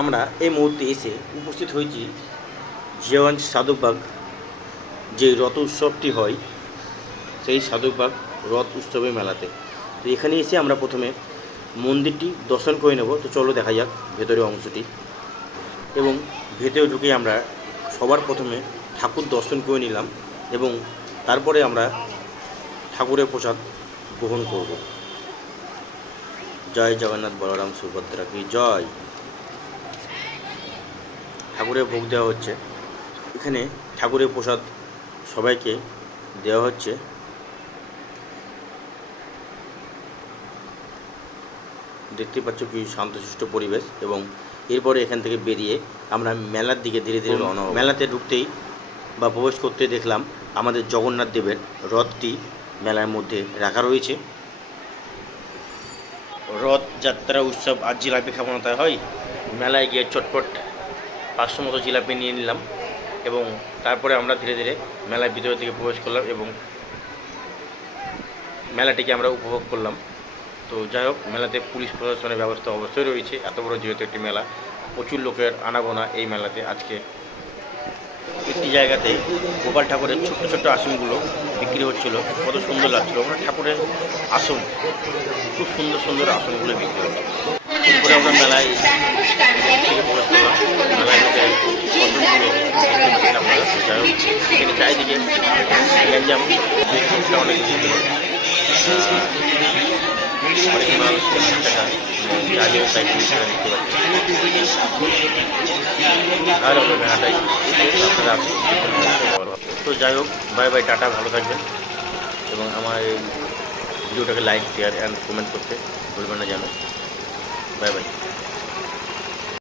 আমরা এই মুহূর্তে এসে উপস্থিত হয়েছি জিয়াগঞ্জ সাধকবাগ যে রথ উৎসবটি হয় সেই সাধকবাগ রথ উৎসবের মেলাতে। তো এখানে এসে আমরা প্রথমে মন্দিরটি দর্শন করে নেব। তো চলো দেখা যাক ভেতরের অংশটি। এবং ভেতরে ঢুকে আমরা সবার প্রথমে ঠাকুর দর্শন করে নিলাম এবং তারপরে আমরা ঠাকুরের প্রসাদ গ্রহণ করব। জয় জগন্নাথ বলরাম সুভদ্রা কি জয়। ঠাকুরের ভোগ দেওয়া হচ্ছে। এখানে ঠাকুরের প্রসাদ সবাইকে দেওয়া হচ্ছে। দেখতে পাচ্ছ কি শান্তশিষ্ট পরিবেশ। এবং এরপরে এখান থেকে বেরিয়ে আমরা মেলার দিকে ধীরে ধীরে রওনা হব। মেলাতে ঢুকতেই বা প্রবেশ করতে দেখলাম আমাদের জগন্নাথ দেবের রথটি মেলার মধ্যে রাখা রয়েছে। রথযাত্রা উৎসব আর জিলাপি খাবো না তাই হয়। মেলায় গিয়ে চটপট 500 মতো জিলাপি নিয়ে নিলাম এবং তারপরে আমরা ধীরে ধীরে মেলার ভিতরের দিকে প্রবেশ করলাম এবং মেলাটিকে আমরা উপভোগ করলাম। তো যাই হোক, মেলাতে পুলিশ প্রশাসনের ব্যবস্থা অবশ্যই রয়েছে। এত বড় যেহেতু একটি মেলা, প্রচুর লোকের আনাগোনা এই মেলাতে। আজকে একটি জায়গাতে গোপাল ঠাকুরের ছোট্ট ছোট্ট আসনগুলো বিক্রি হচ্ছিল, কত সুন্দর লাগছিল। আমরা ঠাকুরের আসন, খুব সুন্দর সুন্দর আসনগুলো বিক্রি হচ্ছে। এরপরে আমরা মেলায় প্রবেশ করলাম। মেলায় ফসলগুলো আপনারা যাই হোক, এখানে চারিদিকে গ্যাঞ্জাম অনেক কিছু অনেক মাল টাকা চালিয়ে সাইকেল দেখতে পাচ্ছি। আর আমরা মেলাটাই আপনারা তো যাই হোক, বাই বাই, টাটা, ভালো থাকবেন এবং আমার এই ভিডিওটাকে লাইক, শেয়ার অ্যান্ড কমেন্ট করতে ভুলবেন না যেন। Bye bye.